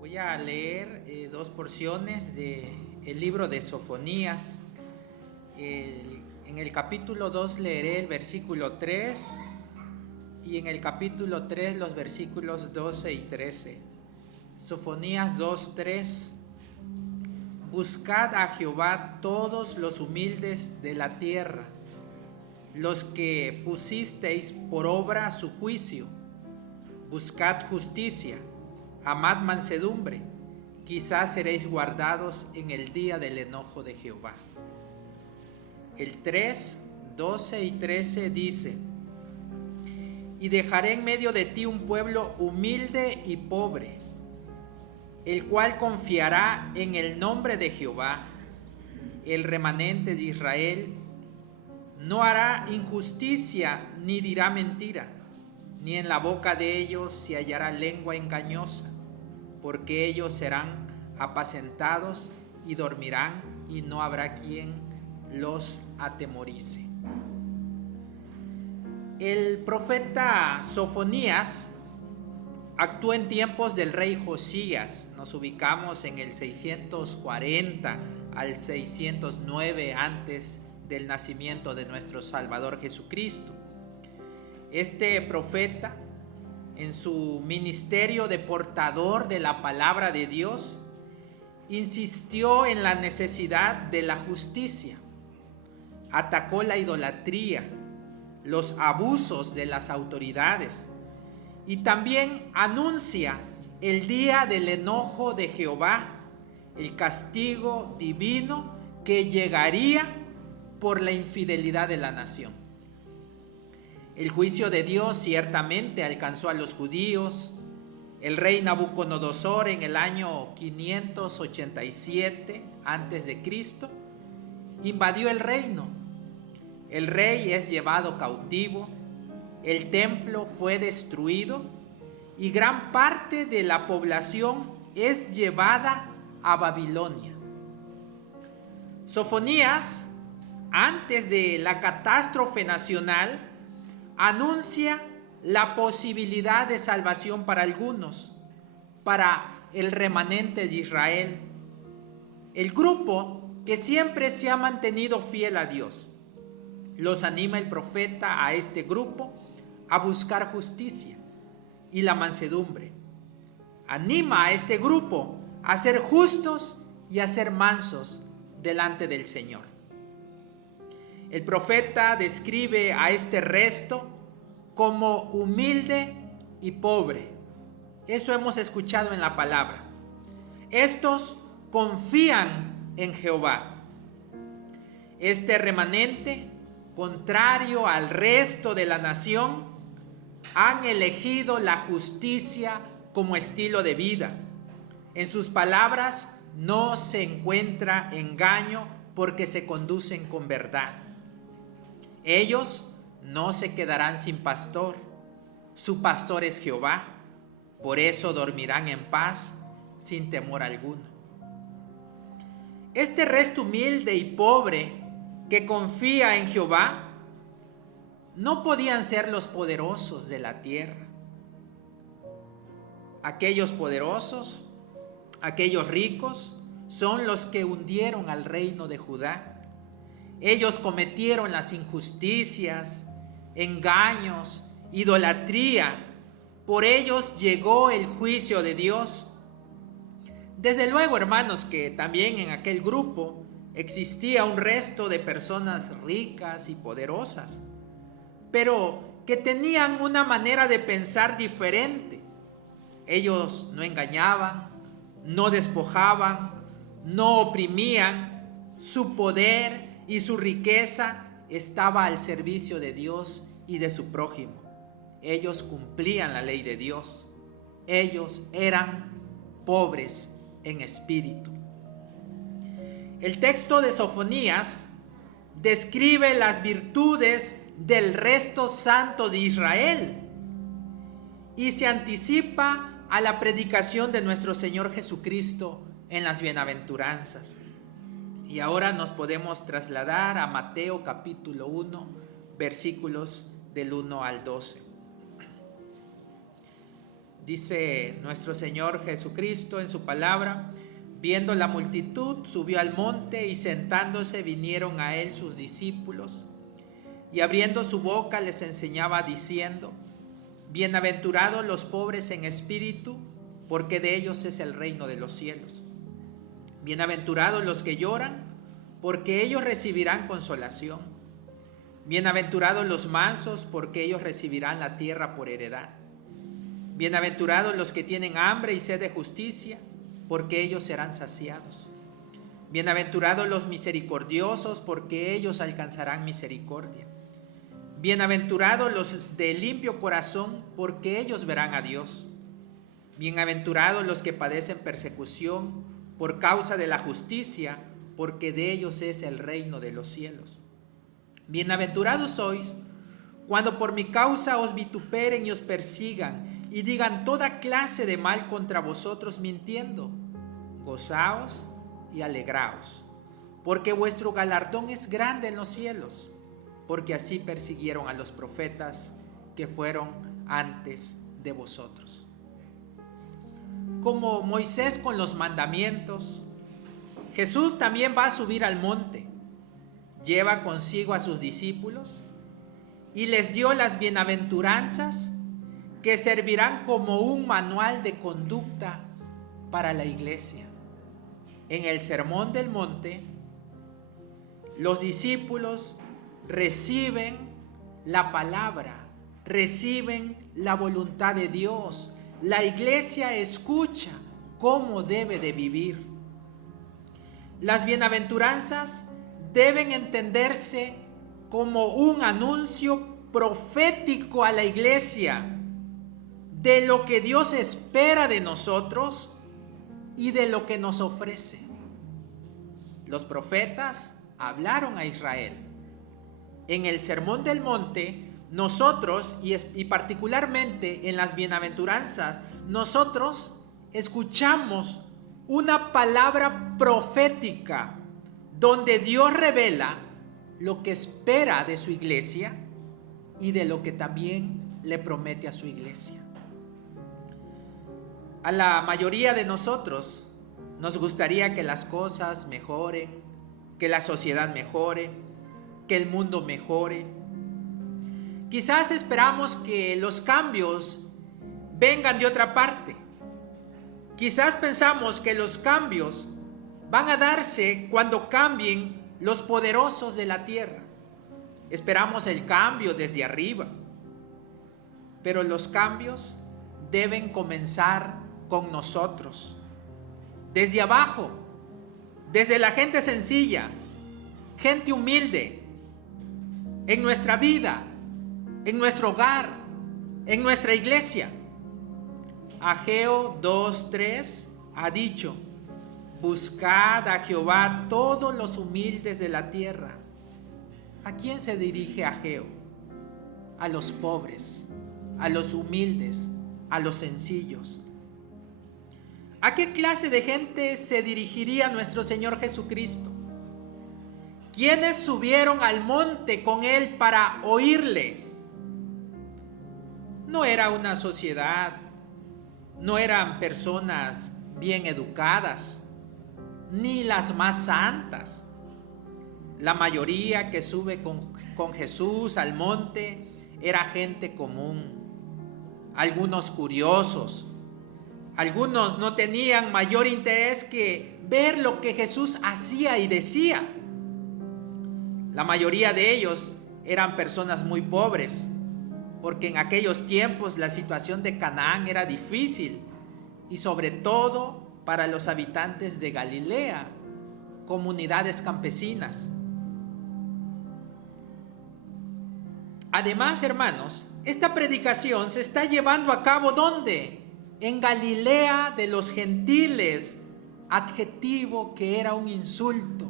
Voy a leer dos porciones del libro de Sofonías. En el capítulo 2 leeré el versículo 3 y en el capítulo 3 los versículos 12 y 13. Sofonías 2:3. Buscad a Jehová todos los humildes de la tierra, los que pusisteis por obra su juicio. Buscad justicia, amad mansedumbre, quizás seréis guardados en el día del enojo de Jehová. El 3, 12 y 13 dice: y dejaré en medio de ti un pueblo humilde y pobre, el cual confiará en el nombre de Jehová, el remanente de Israel. No hará injusticia ni dirá mentira, ni en la boca de ellos se hallará lengua engañosa, porque ellos serán apacentados y dormirán, y no habrá quien los atemorice. El profeta Sofonías actuó en tiempos del rey Josías. Nos ubicamos en el 640 al 609 antes del nacimiento de nuestro Salvador Jesucristo. Este profeta, en su ministerio de portador de la palabra de Dios, insistió en la necesidad de la justicia, atacó la idolatría, los abusos de las autoridades y también anuncia el día del enojo de Jehová, el castigo divino que llegaría por la infidelidad de la nación. El juicio de Dios ciertamente alcanzó a los judíos. El rey Nabucodonosor en el año 587 a.C. invadió el reino. El rey es llevado cautivo, el templo fue destruido y gran parte de la población es llevada a Babilonia. Sofonías, antes de la catástrofe nacional, anuncia la posibilidad de salvación para algunos, para el remanente de Israel, el grupo que siempre se ha mantenido fiel a Dios. Los anima el profeta a este grupo a buscar justicia y la mansedumbre. Anima a este grupo a ser justos y a ser mansos delante del Señor. El profeta describe a este resto como humilde y pobre. Eso hemos escuchado en la palabra. Estos confían en Jehová. Este remanente, contrario al resto de la nación, han elegido la justicia como estilo de vida. En sus palabras no se encuentra engaño porque se conducen con verdad. Ellos no se quedarán sin pastor. Su pastor es Jehová. Por eso dormirán en paz sin temor alguno. Este resto humilde y pobre que confía en Jehová no podían ser los poderosos de la tierra. Aquellos poderosos, aquellos ricos, son los que hundieron al reino de Judá. Ellos cometieron las injusticias, engaños, idolatría. Por ellos llegó el juicio de Dios. Desde luego, hermanos, que también en aquel grupo existía un resto de personas ricas y poderosas, pero que tenían una manera de pensar diferente. Ellos no engañaban, no despojaban, no oprimían. Su poder y su riqueza estaba al servicio de Dios y de su prójimo. Ellos cumplían la ley de Dios. Ellos eran pobres en espíritu. El texto de Sofonías describe las virtudes del resto santo de Israel y se anticipa a la predicación de nuestro Señor Jesucristo en las bienaventuranzas. Y ahora nos podemos trasladar a Mateo capítulo 1, versículos del 1 al 12. Dice nuestro Señor Jesucristo en su palabra: viendo la multitud, subió al monte y sentándose vinieron a él sus discípulos. Y abriendo su boca les enseñaba diciendo: bienaventurados los pobres en espíritu, porque de ellos es el reino de los cielos. Bienaventurados los que lloran, porque ellos recibirán consolación. Bienaventurados los mansos, porque ellos recibirán la tierra por heredad. Bienaventurados los que tienen hambre y sed de justicia, porque ellos serán saciados. Bienaventurados los misericordiosos, porque ellos alcanzarán misericordia. Bienaventurados los de limpio corazón, porque ellos verán a Dios. Bienaventurados los que padecen persecución por causa de la justicia, porque de ellos es el reino de los cielos. Bienaventurados sois cuando por mi causa os vituperen y os persigan y digan toda clase de mal contra vosotros mintiendo. Gozaos y alegraos, porque vuestro galardón es grande en los cielos, porque así persiguieron a los profetas que fueron antes de vosotros. Como Moisés con los mandamientos, Jesús también va a subir al monte. Lleva consigo a sus discípulos y les dio las bienaventuranzas que servirán como un manual de conducta para la iglesia. En el Sermón del Monte, los discípulos reciben la palabra, reciben la voluntad de Dios. La iglesia escucha cómo debe de vivir. Las bienaventuranzas deben entenderse como un anuncio profético a la iglesia de lo que Dios espera de nosotros y de lo que nos ofrece. Los profetas hablaron a Israel. En el Sermón del Monte, nosotros, y particularmente en las bienaventuranzas, nosotros escuchamos una palabra profética donde Dios revela lo que espera de su iglesia y de lo que también le promete a su iglesia. A la mayoría de nosotros nos gustaría que las cosas mejoren, que la sociedad mejore, que el mundo mejore. Quizás esperamos que los cambios vengan de otra parte. Quizás pensamos que los cambios van a darse cuando cambien los poderosos de la tierra. Esperamos el cambio desde arriba. Pero los cambios deben comenzar con nosotros. Desde abajo, desde la gente sencilla, gente humilde, en nuestra vida, en nuestro hogar, en nuestra iglesia. Ageo 2:3 ha dicho: buscad a Jehová todos los humildes de la tierra. ¿A quién se dirige Ageo? A los pobres, a los humildes, a los sencillos. ¿A qué clase de gente se dirigiría nuestro Señor Jesucristo? ¿Quiénes subieron al monte con Él para oírle? No era una sociedad, no eran personas bien educadas, ni las más santas. La mayoría que sube con Jesús al monte era gente común, algunos curiosos. Algunos no tenían mayor interés que ver lo que Jesús hacía y decía. La mayoría de ellos eran personas muy pobres, porque en aquellos tiempos la situación de Canaán era difícil, y sobre todo para los habitantes de Galilea, comunidades campesinas. Además, hermanos, esta predicación se está llevando a cabo ¿dónde? En Galilea de los gentiles, adjetivo que era un insulto,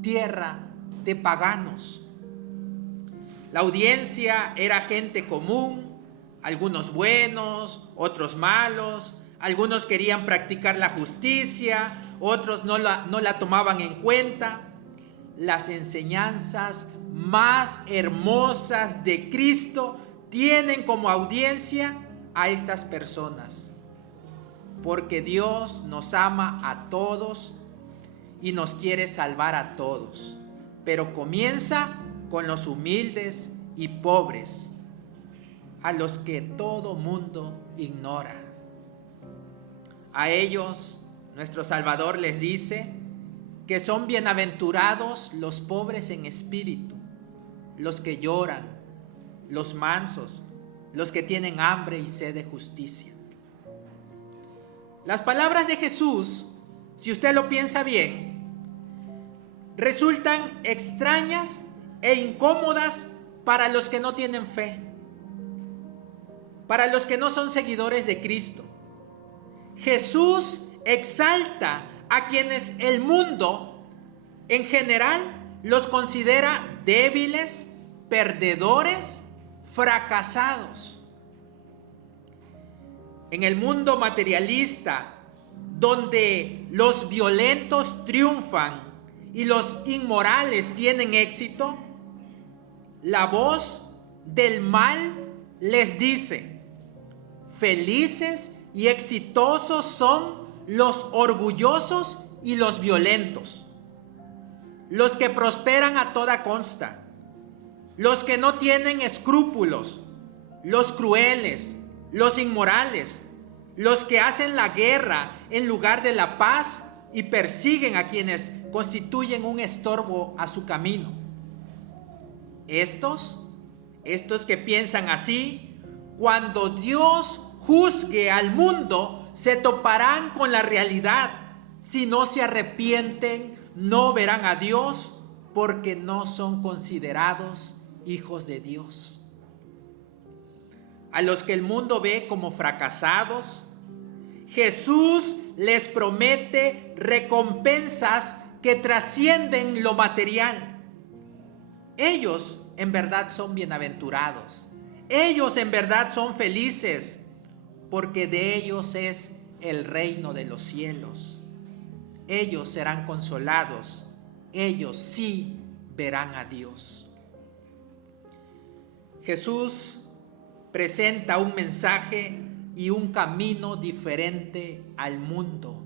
tierra de paganos. La audiencia era gente común, algunos buenos, otros malos, algunos querían practicar la justicia, otros no la tomaban en cuenta. Las enseñanzas más hermosas de Cristo tienen como audiencia a estas personas, porque Dios nos ama a todos y nos quiere salvar a todos, pero comienza con los humildes y pobres, a los que todo mundo ignora. A ellos, nuestro Salvador les dice que son bienaventurados los pobres en espíritu, los que lloran, los mansos, los que tienen hambre y sed de justicia. Las palabras de Jesús, si usted lo piensa bien, resultan extrañas e incómodas para los que no tienen fe, para los que no son seguidores de Cristo. Jesús exalta a quienes el mundo en general los considera débiles, perdedores, fracasados. En el mundo materialista, donde los violentos triunfan y los inmorales tienen éxito, la voz del mal les dice: felices y exitosos son los orgullosos y los violentos, los que prosperan a toda costa, los que no tienen escrúpulos, los crueles, los inmorales, los que hacen la guerra en lugar de la paz y persiguen a quienes constituyen un estorbo a su camino. Estos que piensan así, cuando Dios juzgue al mundo, se toparán con la realidad. Si no se arrepienten, no verán a Dios, porque no son considerados hijos de Dios. A los que el mundo ve como fracasados, Jesús les promete recompensas que trascienden lo material. Ellos en verdad son bienaventurados. Ellos en verdad son felices, porque de ellos es el reino de los cielos. Ellos serán consolados. Ellos sí verán a Dios. Jesús presenta un mensaje y un camino diferente al mundo.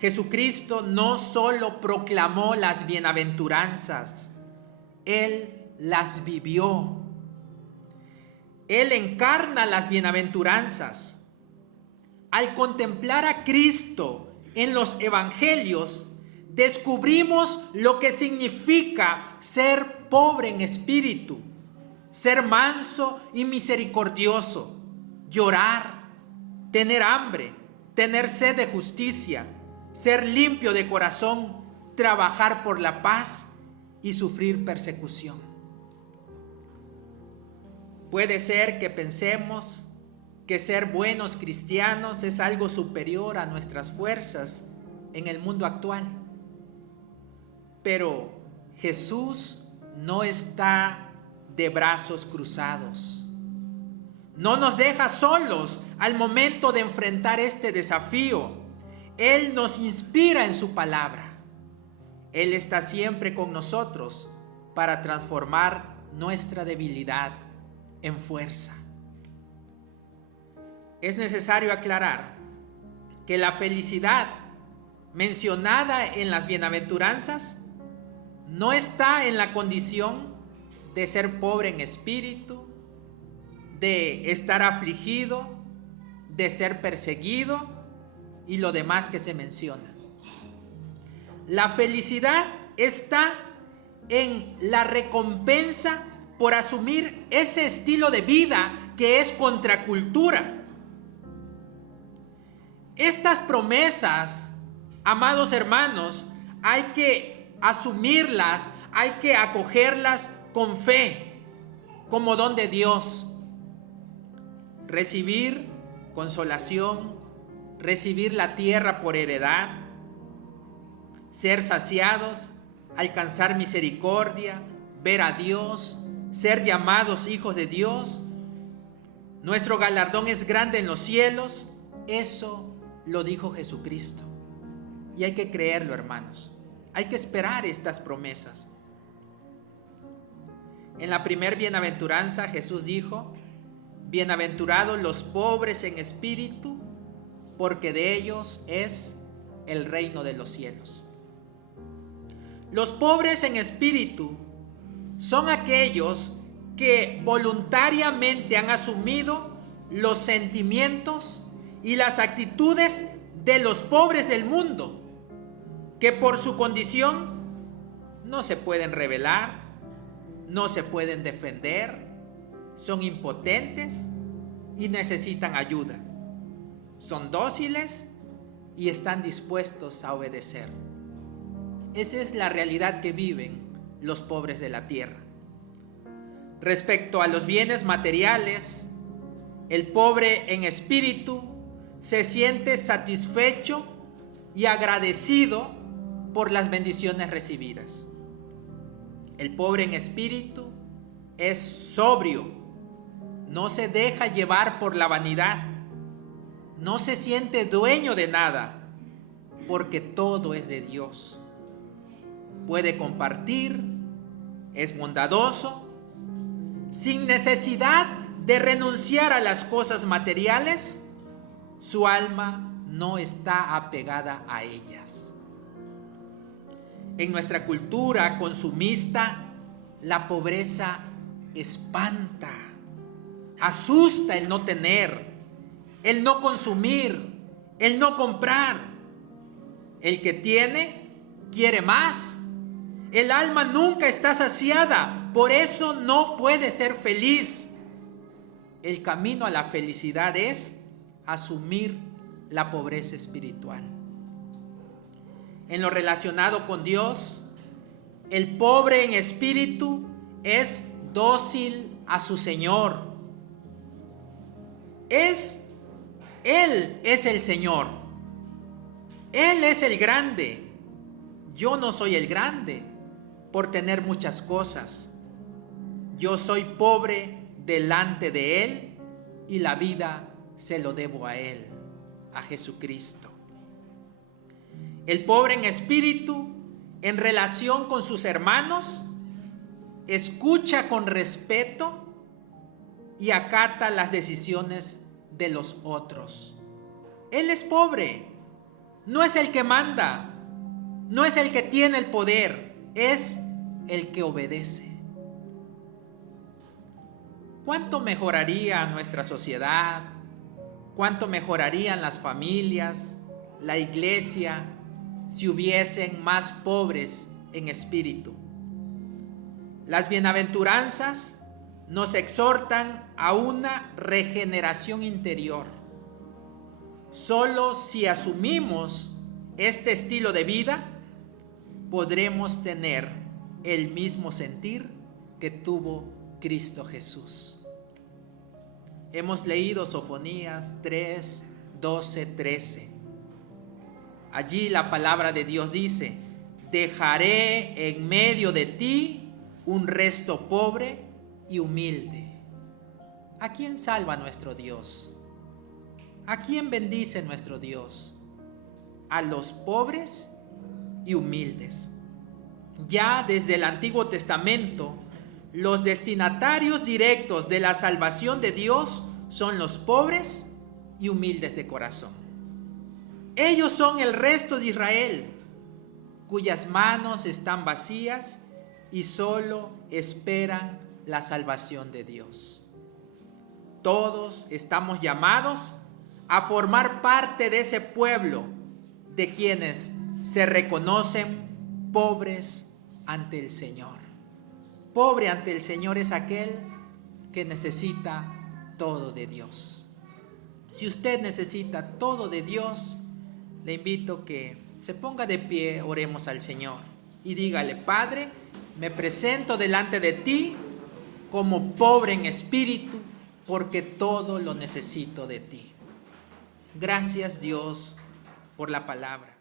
Jesucristo no solo proclamó las bienaventuranzas, Él las vivió. Él encarna las bienaventuranzas. Al contemplar a Cristo en los evangelios, descubrimos lo que significa ser pobre en espíritu, ser manso y misericordioso, llorar, tener hambre, tener sed de justicia, ser limpio de corazón, trabajar por la paz y sufrir persecución. Puede ser que pensemos que ser buenos cristianos es algo superior a nuestras fuerzas en el mundo actual. Pero Jesús no está de brazos cruzados. No nos deja solos al momento de enfrentar este desafío. Él nos inspira en su palabra. Él está siempre con nosotros para transformar nuestra debilidad en fuerza. Es necesario aclarar que la felicidad mencionada en las bienaventuranzas no está en la condición de ser pobre en espíritu, de estar afligido, de ser perseguido y lo demás que se menciona. La felicidad está en la recompensa por asumir ese estilo de vida que es contracultura. Estas promesas, amados hermanos, hay que asumirlas, hay que acogerlas con fe, como don de Dios. Recibir consolación, recibir la tierra por heredad, ser saciados, alcanzar misericordia, ver a Dios, ser llamados hijos de Dios. Nuestro galardón es grande en los cielos. Eso lo dijo Jesucristo. Y hay que creerlo, hermanos. Hay que esperar estas promesas. En la primer bienaventuranza Jesús dijo: Bienaventurados los pobres en espíritu, porque de ellos es el reino de los cielos. Los pobres en espíritu son aquellos que voluntariamente han asumido los sentimientos y las actitudes de los pobres del mundo, que por su condición no se pueden rebelar, no se pueden defender, son impotentes y necesitan ayuda. Son dóciles y están dispuestos a obedecer. Esa es la realidad que viven los pobres de la tierra. Respecto a los bienes materiales, el pobre en espíritu se siente satisfecho y agradecido por las bendiciones recibidas. El pobre en espíritu es sobrio, no se deja llevar por la vanidad, no se siente dueño de nada, porque todo es de Dios. Puede compartir, es bondadoso, sin necesidad de renunciar a las cosas materiales. Su alma no está apegada a ellas. En nuestra cultura consumista, la pobreza espanta, asusta el no tener, el no consumir, el no comprar. El que tiene, quiere más. El alma nunca está saciada, por eso no puede ser feliz. El camino a la felicidad es asumir la pobreza espiritual. En lo relacionado con Dios, el pobre en espíritu es dócil a su Señor. Él es el Señor. Él es el grande. Yo no soy el grande por tener muchas cosas. Yo soy pobre delante de Él y la vida se lo debo a Él, a Jesucristo. El pobre en espíritu, en relación con sus hermanos, escucha con respeto y acata las decisiones de los otros. Él es pobre, no es el que manda, no es el que tiene el poder, es el que obedece. ¿Cuánto mejoraría nuestra sociedad? ¿Cuánto mejorarían las familias, la iglesia, si hubiesen más pobres en espíritu? Las bienaventuranzas nos exhortan a una regeneración interior. Solo si asumimos este estilo de vida, podremos tener el mismo sentir que tuvo Cristo Jesús. Hemos leído Sofonías 3, 12, 13. Allí la palabra de Dios dice: dejaré en medio de ti un resto pobre y humilde. ¿A quién salva nuestro Dios? ¿A quién bendice nuestro Dios? A los pobres y humildes. Ya desde el Antiguo Testamento, los destinatarios directos de la salvación de Dios son los pobres y humildes de corazón. Ellos son el resto de Israel, cuyas manos están vacías y solo esperan la salvación de Dios. Todos estamos llamados a formar parte de ese pueblo de quienes se reconocen pobres ante el Señor. Pobre ante el Señor es aquel que necesita todo de Dios. Si usted necesita todo de Dios, le invito que se ponga de pie, oremos al Señor y dígale: Padre, me presento delante de ti como pobre en espíritu, porque todo lo necesito de ti. Gracias, Dios, por la palabra.